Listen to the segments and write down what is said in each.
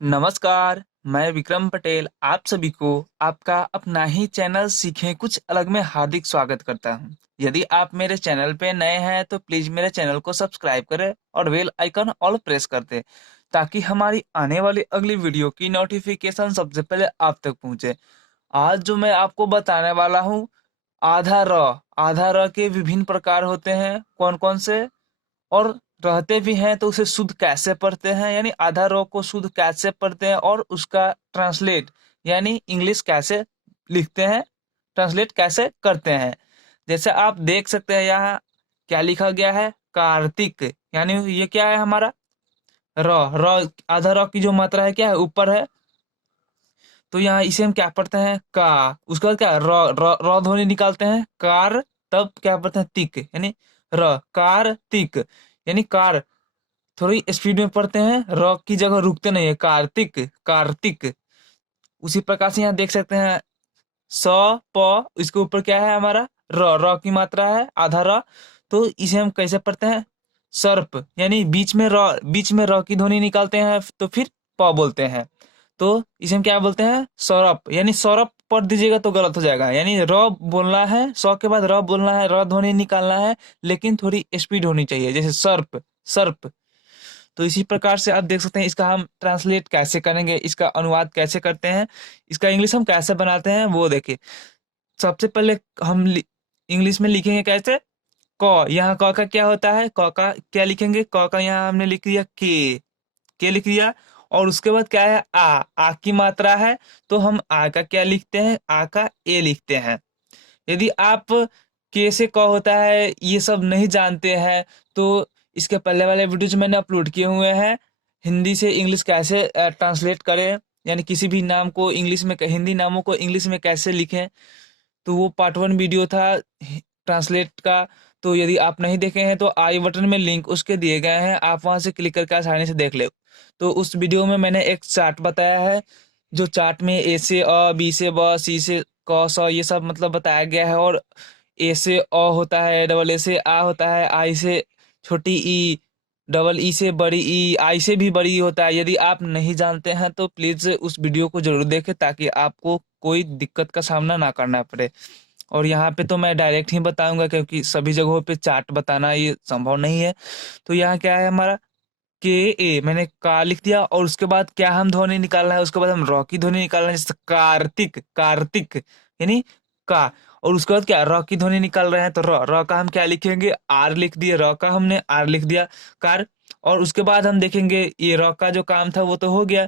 नमस्कार, मैं विक्रम पटेल आप सभी को आपका अपना ही चैनल सीखें कुछ अलग में हार्दिक स्वागत करता हूं। यदि आप मेरे चैनल पे नए हैं तो प्लीज मेरे चैनल को सब्सक्राइब करें और बेल आइकन ऑल प्रेस कर दें ताकि हमारी आने वाली अगली वीडियो की नोटिफिकेशन सबसे पहले आप तक पहुंचे। आज जो मैं आपको बताने वाला हूं, आधा र। आधा र के विभिन्न प्रकार होते हैं, कौन कौन से, और रहते भी हैं तो उसे शुद्ध कैसे पढ़ते हैं, यानी आधा रो को शुद्ध कैसे पढ़ते हैं, और उसका ट्रांसलेट यानी इंग्लिश कैसे लिखते हैं, ट्रांसलेट कैसे करते हैं। जैसे आप देख सकते हैं यहाँ क्या लिखा गया है, कार्तिक, यानी ये क्या है हमारा र। र आधा र की जो मात्रा है क्या है, ऊपर है, तो यहाँ इसे हम क्या पढ़ते हैं, का। उसके बाद क्या र र र ध्वनि निकालते हैं, कार। तब क्या पढ़ते हैं, तिक, यानी र कार तिक, यानी कार। थोड़ी स्पीड में पढ़ते हैं, र की जगह रुकते नहीं है, कार्तिक कार्तिक। उसी प्रकार से यहाँ देख सकते हैं स प, इसके ऊपर क्या है हमारा र। र की मात्रा है आधा र, तो इसे हम कैसे पढ़ते हैं, सर्प, यानी बीच में र की ध्वनि निकालते हैं तो फिर प बोलते हैं, तो इसे हम क्या बोलते हैं, सौरभ, यानी सौरभ पढ़ दीजिएगा तो गलत हो जाएगा, यानी र बोलना है, सौ के बाद र बोलना है, र ध्वनि निकालना है, लेकिन थोड़ी स्पीड होनी चाहिए, जैसे सर्प सर्प। तो इसी प्रकार से आप देख सकते हैं, इसका हम ट्रांसलेट कैसे करेंगे, इसका अनुवाद कैसे करते हैं, इसका इंग्लिश हम कैसे बनाते हैं वो देखिए। सबसे पहले हम इंग्लिश में लिखेंगे कैसे, क। यहाँ क का क्या होता है, क का क्या लिखेंगे, क का यहाँ हमने लिख दिया के लिख दिया। और उसके बाद क्या है, आ की मात्रा है, तो हम आ का क्या लिखते हैं, आ का ए लिखते हैं। यदि आप कैसे क होता है ये सब नहीं जानते हैं, तो इसके पहले वाले वीडियो जो मैंने अपलोड किए हुए हैं, हिंदी से इंग्लिश कैसे ट्रांसलेट करें, यानी किसी भी नाम को इंग्लिश में, हिंदी नामों को इंग्लिश में कैसे लिखें, तो वो पार्ट 1 वीडियो था ट्रांसलेट का। तो यदि आप नहीं देखे हैं तो आई बटन में लिंक उसके दिए गए हैं, आप वहां से क्लिक करके आसानी से देख ले। तो उस वीडियो में मैंने एक चार्ट बताया है, जो चार्ट में ए से अ, बी से ब, सी से क, स ये सब मतलब बताया गया है। और ए से अ होता है, डबल ए से आ होता है, आई से छोटी ई, डबल ई से बड़ी ई, आई से भी बड़ी ई होता है। यदि आप नहीं जानते हैं तो प्लीज उस वीडियो को जरूर देखें ताकि आपको कोई दिक्कत का सामना ना करना पड़े। और यहाँ पे तो मैं डायरेक्ट ही बताऊंगा क्योंकि सभी जगहों पे चार्ट बताना ये संभव नहीं है। तो यहाँ क्या है हमारा, के ए, मैंने का लिख दिया, और उसके बाद क्या हम ध्वनि निकालना है, उसके बाद हम रॉ की ध्वनि निकालना है, जैसे कार्तिक कार्तिक, यानी का। और उसके बाद क्या रॉ की ध्वनि निकाल रहे हैं, तो रॉ रॉ का हम क्या लिखेंगे, आर लिख दिए, रॉ का हमने आर लिख दिया, कार। और उसके बाद हम देखेंगे ये रॉ का जो काम था वो तो हो गया।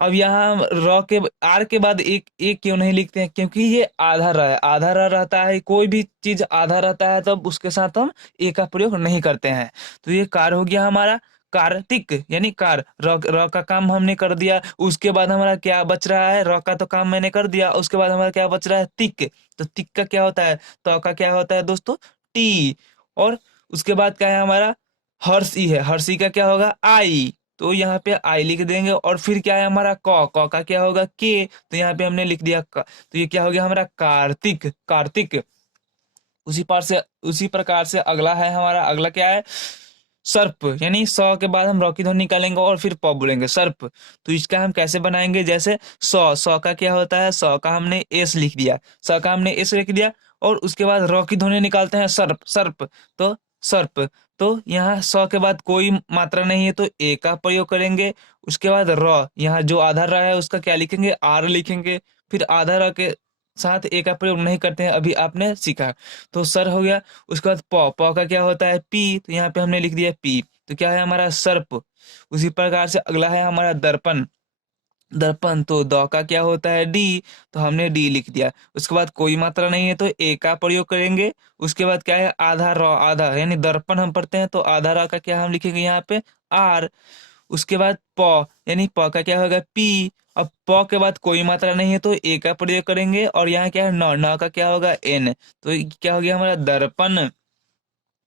अब यहाँ हम रॉ के आर के बाद एक एक क्यों नहीं लिखते हैं, क्योंकि ये आधा र है, आधा र रहता है, कोई भी चीज आधा रहता है तब उसके साथ हम ए का प्रयोग नहीं करते हैं। तो ये कार हो गया हमारा, कार्तिक, यानी कार। र र का काम हमने कर दिया, उसके बाद हमारा क्या बच रहा है, र का तो काम मैंने कर दिया, उसके बाद हमारा क्या बच रहा है, तिक। तो तिक का क्या होता है, तो का क्या होता है दोस्तों, टी। और उसके बाद क्या है हमारा, हर्षी है, हर्षी का क्या होगा, आई। तो यहाँ पे आई लिख देंगे, और फिर क्या है हमारा क का क्या होगा, के। तो यहाँ पे हमने लिख दिया क। तो ये क्या हो गया हमारा, कार्तिक कार्तिक। उसी प्रकार से अगला है हमारा, अगला क्या है, सर्प, यानी सौ के बाद हम रॉ की ध्वनि निकालेंगे और फिर प बोलेंगे, सर्प। तो इसका हम कैसे बनाएंगे, जैसे सौ का क्या होता है, सौ का हमने एस लिख दिया, सौ का हमने एस लिख दिया, और उसके बाद रॉ की ध्वनि निकालते हैं, सर्प सर्प। तो सर्प, तो यहाँ सौ के बाद कोई मात्रा नहीं है तो ए का प्रयोग करेंगे। उसके बाद र, यहाँ जो आधा र है उसका क्या लिखेंगे, आर लिखेंगे। फिर आधा र के साथ ए का प्रयोग नहीं करते हैं, अभी आपने सीखा। तो सर हो गया। उसके बाद प का क्या होता है, पी, तो यहाँ पे हमने लिख दिया पी। तो क्या है हमारा, सर्प। उसी प्रकार से अगला है हमारा दर्पण, दर्पण। तो द का क्या होता है, डी, तो हमने डी लिख दिया। उसके बाद कोई मात्रा नहीं है तो ए का प्रयोग करेंगे। उसके बाद क्या है, आधा र, आधा, यानी दर्पण हम पढ़ते हैं तो आधा र का क्या हम लिखेंगे यहाँ पे, आर। उसके बाद प, यानी प का क्या होगा, पी। अब प के बाद कोई मात्रा नहीं है तो ए का प्रयोग करेंगे, और यहाँ क्या है, न, न का क्या होगा, एन। तो ये क्या हो गया हमारा, दर्पण।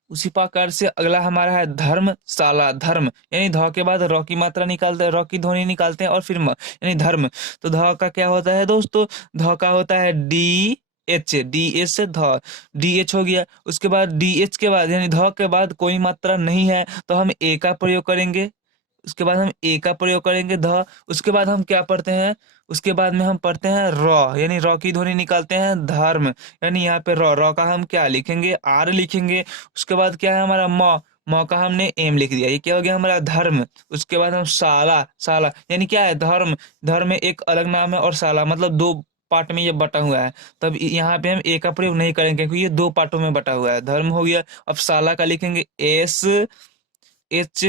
उसी प्रकार से अगला हमारा है धर्मशाला, धर्म, यानी ध के बाद र की मात्रा निकालते हैं, र की ध्वनि निकालते हैं, और फिर यानी धर्म। तो ध का क्या होता है दोस्तों, ध का होता है डी एच, डी एच से ध, डी एच हो गया। उसके बाद डी एच के बाद, यानी ध के बाद कोई मात्रा नहीं है तो हम ए का प्रयोग करेंगे। उसके बाद हम ए का प्रयोग करेंगे ध। उसके बाद हम क्या पढ़ते हैं, उसके बाद में हम पढ़ते हैं र, यानी र की ध्वनि निकालते हैं धर्म, यानी यहाँ पे र, र का हम क्या लिखेंगे, आर लिखेंगे। उसके बाद क्या है हमारा म, म का हमने एम लिख दिया, ये क्या हो गया हमारा धर्म। उसके बाद हम शाला, शाला यानी क्या है धर्म, धर्म एक अलग नाम है और शाला मतलब दो पार्ट में ये बटा हुआ है। तब यहाँ पे हम ए का प्रयोग नहीं करेंगे क्योंकि ये दो पार्टों में बटा हुआ है, धर्म हो गया। अब शाला का लिखेंगे एस एच,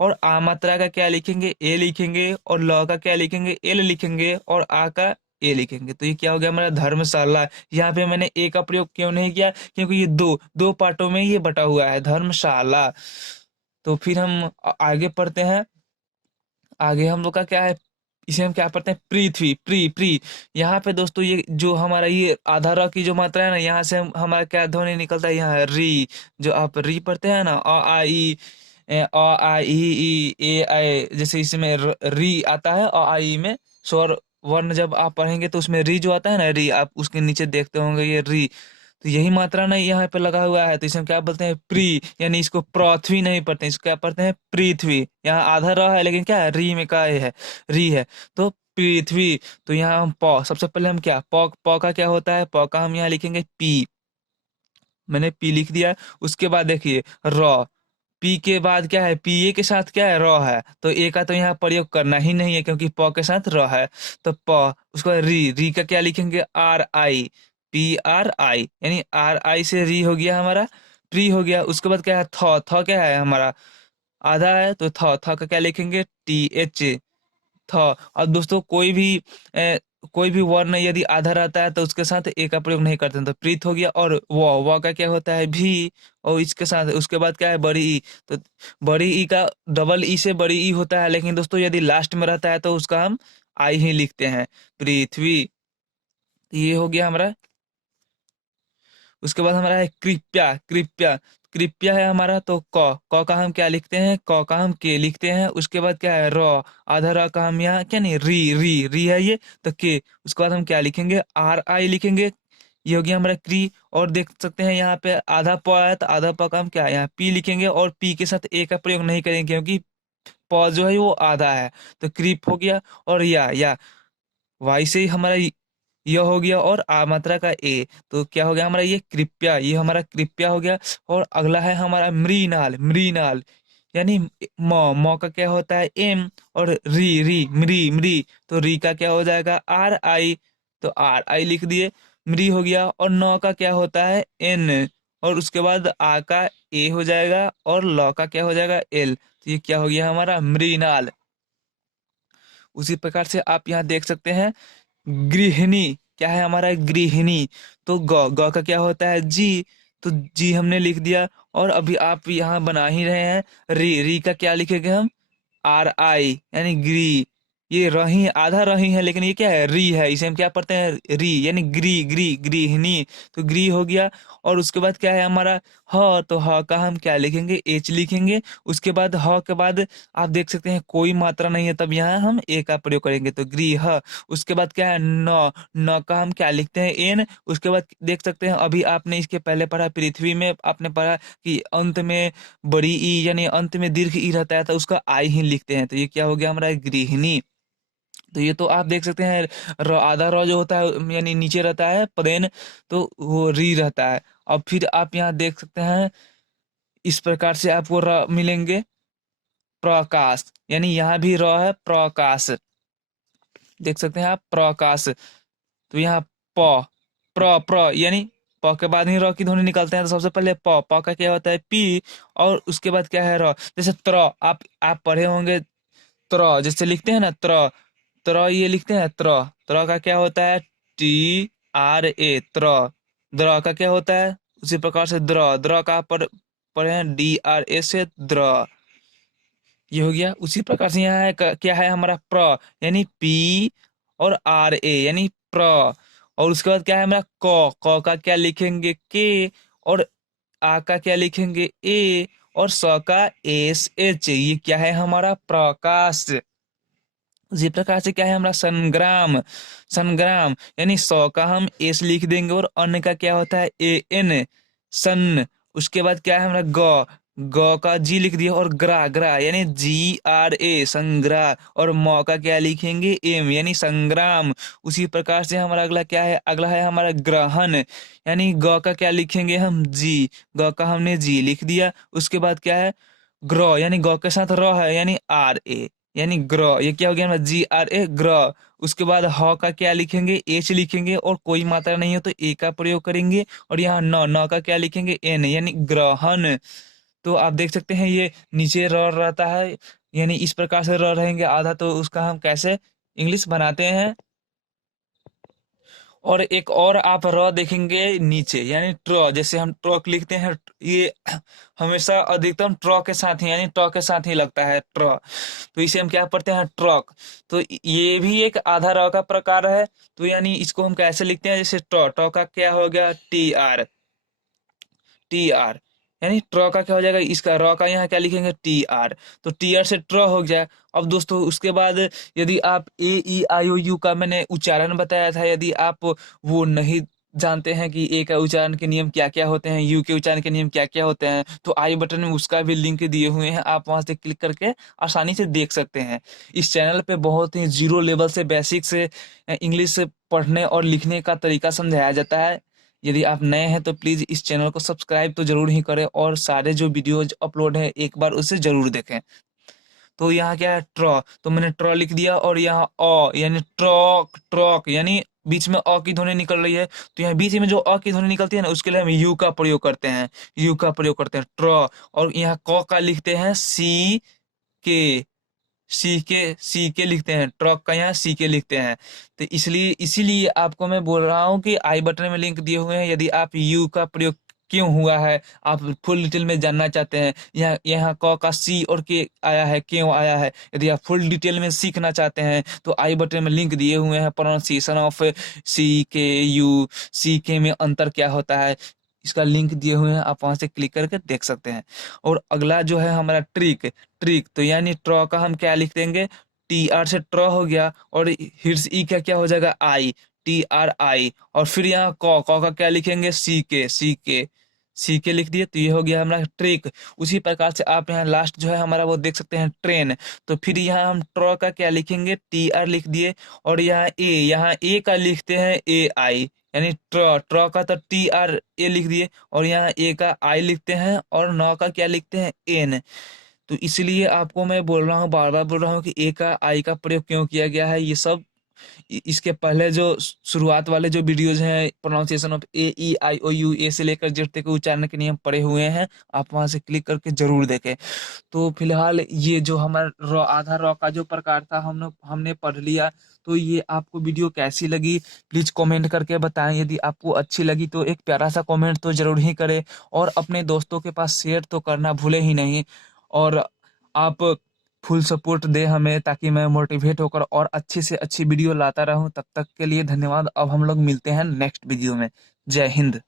और आ मात्रा का क्या लिखेंगे, ए लिखेंगे, और ल का क्या लिखेंगे, एल लिखेंगे, और आ का ए लिखेंगे। तो ये क्या हो गया हमारा धर्मशाला। यहाँ पे मैंने ए का प्रयोग क्यों नहीं किया, क्योंकि ये दो दो पार्टों में ये बटा हुआ है, धर्मशाला। तो फिर हम आगे पढ़ते हैं। आगे हम लोग का क्या है, इसे हम क्या पढ़ते हैं, पृथ्वी, प्री प्री। यहाँ पे दोस्तों ये जो हमारा ये आधा र की जो मात्रा है ना, यहाँ से हमारा क्या ध्वनि निकलता है, यहाँ री। जो आप री पढ़ते हैं ना, अ आ ई, ए आई, जैसे इसमें री आता है अ आ ई में, स्वर वर्ण जब आप पढ़ेंगे तो उसमें री जो आता है ना, री, आप उसके नीचे देखते होंगे ये री। तो यही मात्रा ना यहाँ पे लगा हुआ है, तो इसे हम क्या बोलते हैं, प्री, यानी इसको पृथ्वी नहीं पढ़ते हैं, इसको क्या पढ़ते हैं, पृथ्वी। यहाँ आधा र है लेकिन क्या है, री में का है, री है, तो पृथ्वी। तो यहाँ हम प, सबसे पहले हम क्या, प का क्या होता है, प का हम यहाँ लिखेंगे पी, मैंने पी लिख दिया। उसके बाद देखिए र, पी के बाद क्या है, पी ए के साथ क्या है, र है, तो ए का तो यहाँ प्रयोग करना ही नहीं है क्योंकि प के साथ र है। तो प, उसके बाद री, री का क्या लिखेंगे, आर आई, पी आर आई, यानी आर आई से री हो गया हमारा, प्री हो गया। उसके बाद क्या है, थ, थ क्या है हमारा, आधा है, तो थ, थ का क्या लिखेंगे, टी एच, था। और दोस्तों कोई भी वर्ण यदि आधा रहता है तो उसके साथ ए का प्रयोग नहीं करते हैं, तो प्रीत हो गया। और व का क्या होता है, भी, और इसके साथ उसके बाद क्या है, बड़ी ई। तो बड़ी ई का डबल ई से बड़ी ई होता है, लेकिन दोस्तों यदि लास्ट में रहता है तो उसका हम आई ही लिखते हैं, पृथ्वी। तो ये हो गया हमारा। उसके बाद हमारा है कृपया, कृपया, कृपया है हमारा, तो क का हम क्या लिखते हैं, क का हम के लिखते हैं। उसके बाद क्या है, र, आधा र का हम यहाँ क्या नहीं, री, री, री है ये, तो के। उसके बाद हम क्या लिखेंगे, आर आई लिखेंगे। ये हो गया हमारा क्री। और देख सकते हैं यहाँ पे आधा प है, तो आधा प का हम क्या है, यहाँ पी लिखेंगे, और पी के साथ ए का प्रयोग नहीं करेंगे क्योंकि प जो है वो आधा है, तो क्रीप हो गया। और या वाई से ही हमारा यह हो गया, और आ मात्रा का ए, तो क्या हो गया हमारा ये कृपया, ये हमारा कृपया हो गया। और अगला है हमारा मृणाल, मृणाल, यानी म का क्या होता है, एम, और री, री, मृ, मृ, तो री का क्या हो जाएगा, आर आई, तो आर आई लिख दिए, मृ हो गया। और न का क्या होता है, एन, और उसके बाद आ का ए हो जाएगा, और ल का क्या हो जाएगा, एल। तो ये क्या हो गया हमारा मृणाल। उसी प्रकार से आप यहाँ देख सकते हैं गृहिणी, क्या है हमारा, गृहिणी। तो ग का क्या होता है, जी, तो जी हमने लिख दिया। और अभी आप यहाँ बना ही रहे हैं, री, री का क्या लिखेंगे हम, आर आई, यानी ग्री। ये रही आधा रही है लेकिन ये क्या है, री है, इसे हम क्या पढ़ते हैं, री, यानी ग्री, ग्री, गृहिणी, तो ग्री हो गया। और उसके बाद क्या है हमारा, ह, तो ह का हम क्या लिखेंगे, एच लिखेंगे। उसके बाद ह के बाद आप देख सकते हैं कोई मात्रा नहीं है, तब यहाँ हम ए का प्रयोग करेंगे, तो गृह। उसके बाद क्या है, न, न का हम क्या लिखते हैं, एन। उसके बाद देख सकते हैं अभी आपने इसके पहले पढ़ा, पृथ्वी में आपने पढ़ा कि अंत में बड़ी ई, यानी अंत में दीर्घ ई रहता है तो उसका आई ही लिखते हैं, तो ये क्या हो गया हमारा, गृहिणी। तो ये तो आप देख सकते हैं आधा र जो होता है यानी नीचे रहता है प्लेन, तो वो री रहता है। अब फिर आप यहाँ देख सकते हैं इस प्रकार से आपको र मिलेंगे, प्रकाश, यानी यहाँ भी र है, प्रकाश, देख सकते हैं आप, प्रकाश। तो यहाँ प, प्र यानी प के बाद ही र की ध्वनि निकालते हैं, तो सबसे पहले प का क्या होता है, पी, और उसके बाद क्या है र। जैसे त्र, आप पढ़े होंगे, त्र जैसे लिखते हैं ना, त्र, त्र ये लिखते हैं, त्र, त्र का क्या होता है, टी आर ए, त्र। द्र का क्या होता है, उसी प्रकार से द्र, द्र का पढ़े हैं, डी आर ए से द्र। ये हो गया। उसी प्रकार से यहाँ है क्या है हमारा, प्र, यानी पी, और आर ए, यानी प्र। और उसके बाद क्या है हमारा, क का क्या लिखेंगे, के, और आ का क्या लिखेंगे, ए, और स का एस एच, ये क्या है हमारा, प्रकाश। उसी प्रकार से क्या है हमारा, संग्राम, संग्राम, यानी सौ का हम एस लिख देंगे, और अन्य का क्या होता है, ए एन, सन। उसके बाद क्या है हमारा, ग, ग का जी लिख दिया और ग्रा ग्रा यानी GRA संग्रह, और मौ का क्या लिखेंगे एम यानी संग्राम। उसी प्रकार से हमारा अगला क्या है, अगला है हमारा ग्रहण, यानी ग का क्या लिखेंगे हम जी, ग का हमने जी लिख दिया। उसके बाद क्या है ग्र, यानी ग के साथ र है यानी RA, यानी ग्र, ये क्या हो गया हमारा GRA ग्र। उसके बाद ह का क्या लिखेंगे एच लिखेंगे, और कोई मात्रा नहीं है तो ए का प्रयोग करेंगे, और यहाँ न, न का क्या लिखेंगे एन यानी ग्रहण। तो आप देख सकते हैं ये नीचे र रहता है, यानी इस प्रकार से र रहेंगे आधा, तो उसका हम कैसे इंग्लिश बनाते हैं। और एक और आप र देखेंगे नीचे यानी ट्र, जैसे हम ट्रक लिखते हैं, ये हमेशा अधिकतम ट्र के साथ ही यानी ट के साथ ही लगता है ट्र, तो इसे हम क्या पढ़ते हैं ट्रक। तो ये भी एक आधा र का प्रकार है। तो यानी इसको हम कैसे लिखते हैं, जैसे ट, ट का क्या हो गया TR, यानी ट्र का क्या हो जाएगा, इसका र का यहाँ क्या लिखेंगे TR, तो TR से ट्र हो गया। अब दोस्तों उसके बाद यदि आप A E I O U का मैंने उच्चारण बताया था, यदि आप वो नहीं जानते हैं कि ए का उच्चारण के नियम क्या क्या होते हैं, यू के उच्चारण के नियम क्या क्या होते हैं, तो आई बटन में उसका भी लिंक दिए हुए हैं, आप वहां से क्लिक करके आसानी से देख सकते हैं। इस चैनल पे बहुत ही जीरो लेवल से बेसिक से इंग्लिश पढ़ने और लिखने का तरीका समझाया जाता है। यदि आप नए हैं तो प्लीज़ इस चैनल को सब्सक्राइब तो ज़रूर ही करें, और सारे जो वीडियोज अपलोड है एक बार उसे ज़रूर देखें। तो यहाँ क्या है ट्र, तो मैंने ट्र लिख दिया, और यहाँ अ यानी ट्रक, ट्रक यानी बीच में अ की ध्वनि निकल रही है, तो यहाँ बीच में जो अ की ध्वनि निकलती है ना, उसके लिए हम यू का प्रयोग करते हैं, यू का प्रयोग करते हैं ट्र। और यहाँ क का लिखते हैं के, सी के लिखते हैं, ट्रक का यहाँ सी के लिखते हैं। तो इसलिए इसीलिए आपको मैं बोल रहा हूँ कि आई बटन में लिंक दिए हुए हैं, यदि आप यू का प्रयोग क्यों हुआ है आप फुल डिटेल में जानना चाहते हैं, यहाँ यहाँ क का सी और के आया है, क्यों आया है, यदि आप फुल डिटेल में सीखना चाहते हैं तो आई बटन में लिंक दिए हुए हैं, प्रोनाउंसिएशन ऑफ CKU, CK में अंतर क्या होता है, इसका लिंक दिए हुए हैं, आप वहां से क्लिक करके देख सकते हैं। और अगला जो है हमारा ट्रिक, ट्रिक तो यानी ट्र का हम क्या लिख देंगे, TR से ट्र हो गया, और हिर्स ई का क्या हो जाएगा आई, TRI, और फिर यहाँ क का क्या लिखेंगे सी के लिख दिए, तो ये हो गया हमारा ट्रिक। उसी प्रकार से आप यहाँ लास्ट जो है हमारा वो देख सकते हैं ट्रेन, तो फिर यहाँ हम ट्र का क्या लिखेंगे TR लिख दिए, और यहाँ ए का लिखते हैं AI, यानी ट्र, ट्र का तो TRA लिख दिए, और यहाँ ए का आई लिखते हैं, और नौ का क्या लिखते हैं एन। तो इसलिए आपको मैं बोल रहा हूँ, बार बार बोल रहा हूँ कि ए का आई का प्रयोग क्यों किया गया है, ये सब इसके पहले जो शुरुआत वाले जो वीडियोज हैं, pronunciation of A E I O U, ए से लेकर जेड तक के उच्चारण के नियम पड़े हुए हैं, आप वहां से क्लिक करके जरूर देखें। तो फिलहाल ये जो हमारा आधा रॉ का जो प्रकार था हमने पढ़ लिया। तो ये आपको वीडियो कैसी लगी प्लीज कमेंट करके बताएं, यदि आपको अच्छी लगी तो एक प्यारा सा कमेंट तो जरूर ही करें, और अपने दोस्तों के पास शेयर तो करना भूले ही नहीं। और आप फुल सपोर्ट दे हमें, ताकि मैं मोटिवेट होकर और अच्छी से अच्छी वीडियो लाता रहूं। तब तक के लिए धन्यवाद। अब हम लोग मिलते हैं नेक्स्ट वीडियो में। जय हिंद।